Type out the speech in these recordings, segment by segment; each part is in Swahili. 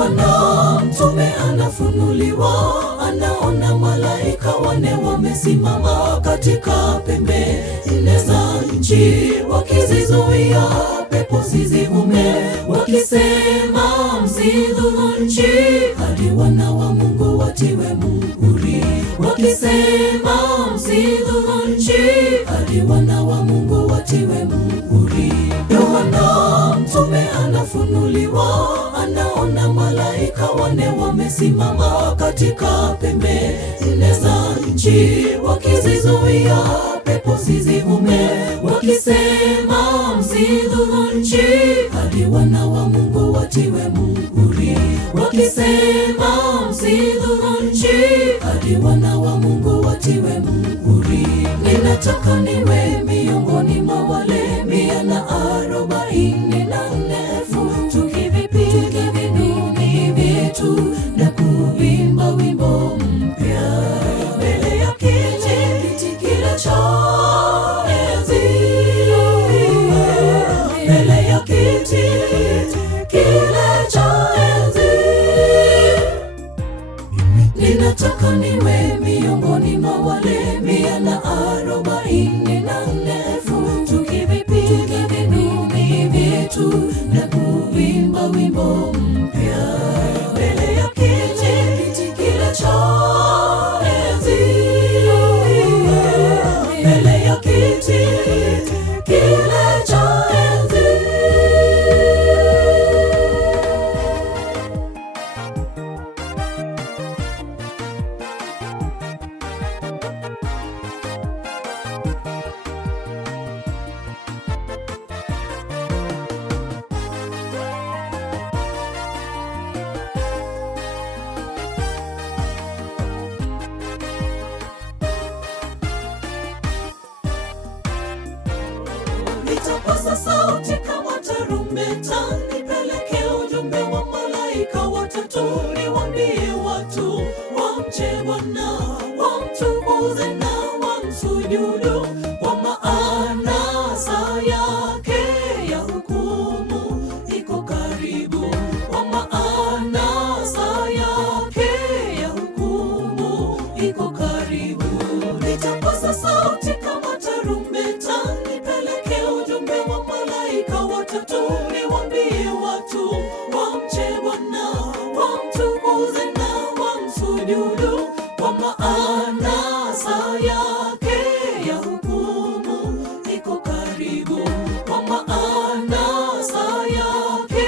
Yohana mtume anafunuliwa, anaona malaika wane wamesimama katika pembe nne za nchi, wakizizuia pepo zisivume, wakisema msidhuru nchi hadi wana wa Mungu watiwe muhuri, wakisema msidhuru nchi hadi wana wa Mungu watiwe muhuri. Yohana mtume anafunuliwa, anaona malaika wane wamesimama katika pembe nne za nchi, wakizizuia pepo zisivume, wakisema msidhuru nchi hadi wana wa Mungu watiwe muhuri, wakisema msidhuru nchi hadi wana wa Mungu watiwe muhuri. Ninataka niwe miongoni mwa wale 144,000 tukivipiga viduni vyetu na kuimba wimbo mpya mbele ya kiti kile cha enzi, mbele ya kiti kile cha enzi. Ninataka niwe miongoni mwa wale 144,000 tukivipiga viduni vyetu na kuimba wimbo mpya mbele ya kiti kile cha enzi, mbele ya kiti kile cha enzi. Nitapaza sauti kama tarumbeta, nipeleke ujumbe wa malaika watatu, niwaambie watu wamche Bwana, wamtukuze na wamsujudu, kwa maana saa yake ya hukumu iko karibu, kwa maana saa yake ya hukumu iko karibu. Nitapaza sauti kama tarumbeta, nipeleke ujumbe wa malaika watatu, niwaambie watu wamche Bwana, wamtukuze na wamsujudu, kwa maana saa yake ya hukumu iko karibu, kwa maana saa yake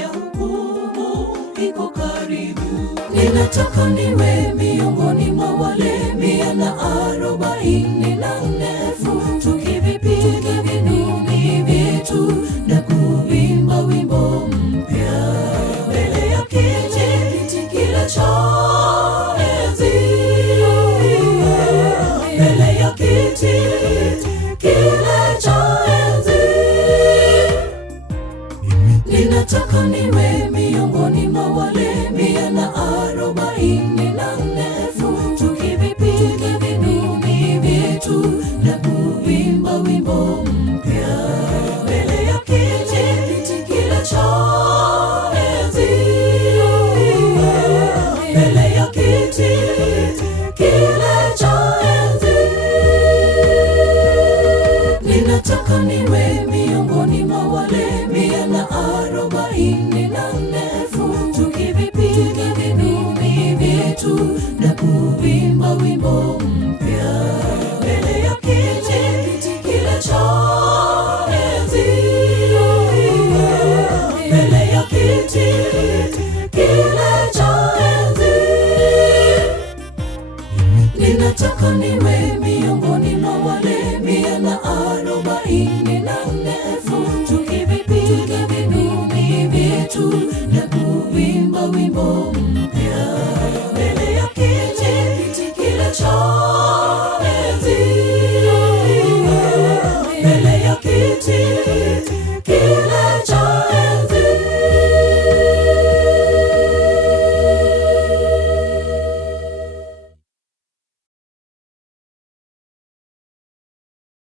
ya hukumu iko karibu. Ninataka niwe miongoni mwa wale 144,000 tukivipiga viduni vyetu na kuimba wimbo mpya mbele ya kiti kile cha enzi, mbele ya kiti kile cha enzi. Ninataka niwe miongoni mwa wale 144,000 tukivipiga viduni vyetu na kuimba wimbo mpya mbele ya kiti kile cha enzi, mbele ya kiti kile cha enzi. Ninataka niwe miongoni mwa wale 144,000 tukivipiga viduni vyetu na kuimba wimbo mpya mbele ya kiti kile cha enzi, mbele ya kiti kile cha enzi. Ninataka niwe miongoni mwa wale 144,000 tukivipiga viduni vyetu na kuimba wimbo